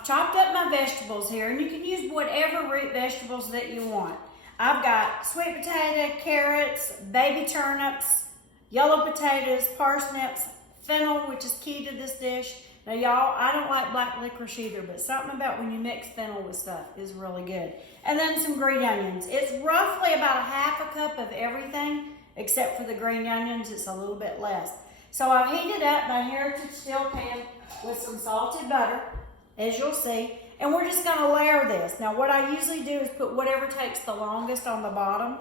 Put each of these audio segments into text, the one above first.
I've chopped up my vegetables here, and you can use whatever root vegetables that you want. I've got sweet potato, carrots, baby turnips, yellow potatoes, parsnips, fennel, which is key to this dish. Now y'all, I don't like black licorice either, but something about when you mix fennel with stuff is really good. And then some green onions. It's roughly about a half a cup of everything, except for the green onions, it's a little bit less. So I've heated up my Heritage steel pan with some salted butter, as you'll see, and we're just gonna layer this. Now what I usually do is put whatever takes the longest on the bottom.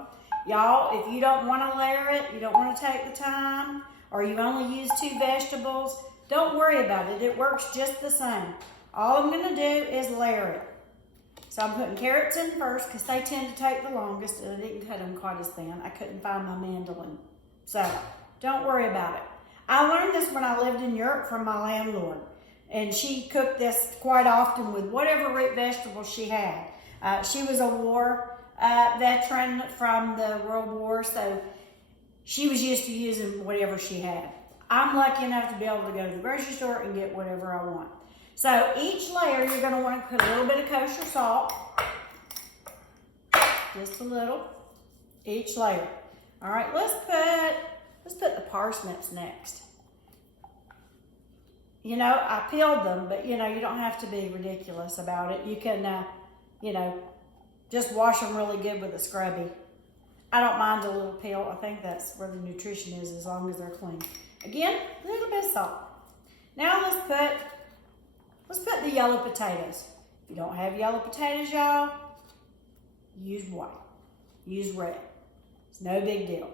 Y'all, if you don't wanna layer it, you don't wanna take the time, or you only use 2 vegetables, don't worry about it. It works just the same. All I'm gonna do is layer it. So I'm putting carrots in first because they tend to take the longest, and I didn't cut them quite as thin. I couldn't find my mandolin. So don't worry about it. I learned this when I lived in Europe from my landlord, and she cooked this quite often with whatever root vegetables she had. She was a war veteran from the World War, so she was used to using whatever she had. I'm lucky enough to be able to go to the grocery store and get whatever I want. So each layer, you're gonna wanna put a little bit of kosher salt, just a little, each layer. All right, let's put the parsnips next. You know, I peeled them, but you know, you don't have to be ridiculous about it. You can, you know, just wash them really good with a scrubby. I don't mind a little peel. I think that's where the nutrition is, as long as they're clean. Again, a little bit of salt. Now let's put the yellow potatoes. If you don't have yellow potatoes, y'all, use white. Use red. It's no big deal.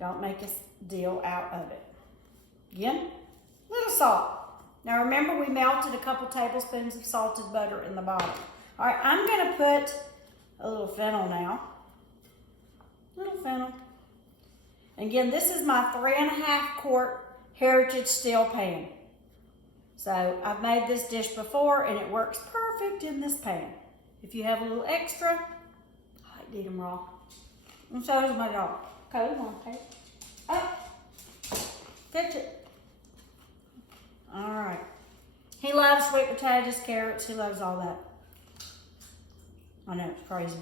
Don't make a deal out of it. Again, a little salt. Now remember, we melted a couple tablespoons of salted butter in the bottom. All right, I'm gonna put a little fennel now. A little fennel. Again, this is my 3.5 quart Heritage steel pan. So I've made this dish before and it works perfect in this pan. If you have a little extra, I like to eat them raw. And so is my dog. Okay, come on, take it. Up. Catch it. All right. He loves sweet potatoes, carrots, he loves all that. I know, it's crazy.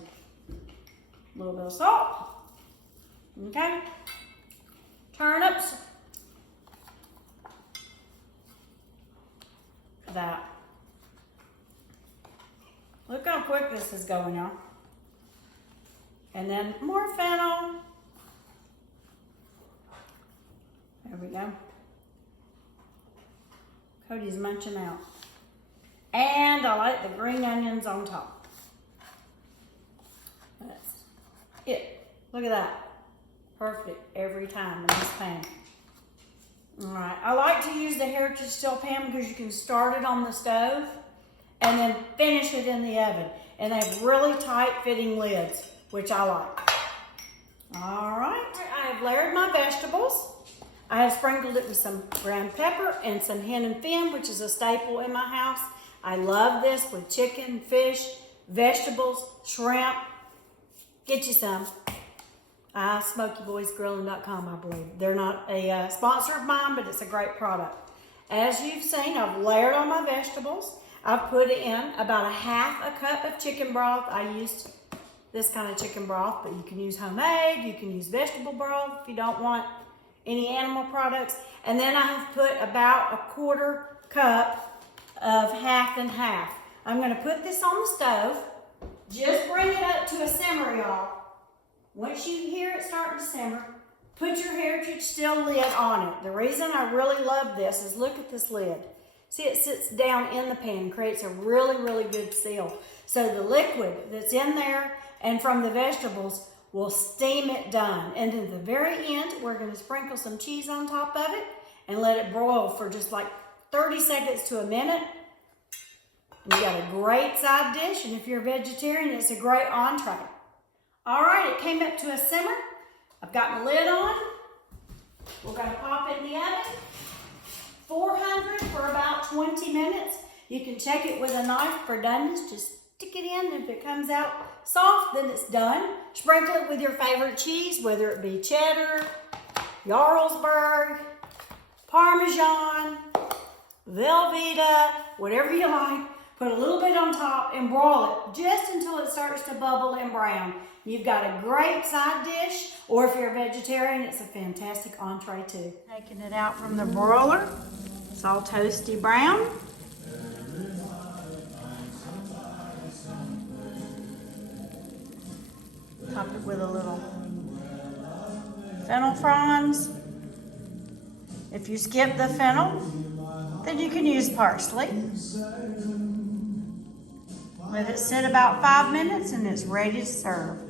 A little bit of salt. Okay. Turnips. That. Look how quick this is going now. And then more fennel. There we go. Cody's munching out. And I like the green onions on top. That's it. Look at that. Perfect every time in this pan. All right, I like to use the Heritage steel pan because you can start it on the stove and then finish it in the oven. And they have really tight fitting lids, which I like. All right, I have layered my vegetables. I have sprinkled it with some ground pepper and some hen and fin, which is a staple in my house. I love this with chicken, fish, vegetables, shrimp. Get you some. SmokyBoysGrilling.com, I believe. They're not a sponsor of mine, but it's a great product. As you've seen, I've layered on my vegetables. I've put in about 1/2 cup of chicken broth. I used this kind of chicken broth, but you can use homemade, you can use vegetable broth if you don't want any animal products. And then I have put about 1/4 cup of 1/2 and 1/2. I'm gonna put this on the stove. Just bring it up to a simmer, y'all. Once you hear it starting to simmer, put your Heritage steel lid on it. The reason I really love this is look at this lid. See, it sits down in the pan, creates a really, really good seal. So the liquid that's in there and from the vegetables will steam it done. And at the very end, we're gonna sprinkle some cheese on top of it and let it broil for just like 30 seconds to a minute. And you got a great side dish, and if you're a vegetarian, it's a great entree. All right, it came up to a simmer. I've got my lid on. We're gonna pop it in the oven. 400 for about 20 minutes. You can check it with a knife for doneness. Just stick it in. If it comes out soft, then it's done. Sprinkle it with your favorite cheese, whether it be cheddar, Jarlsberg, Parmesan, Velveeta, whatever you like. Put a little bit on top and broil it just until it starts to bubble and brown. You've got a great side dish, or if you're a vegetarian, it's a fantastic entree too. Taking it out from the broiler. It's all toasty brown. Top it with a little fennel fronds. If you skip the fennel, then you can use parsley. Let it sit about 5 minutes and it's ready to serve.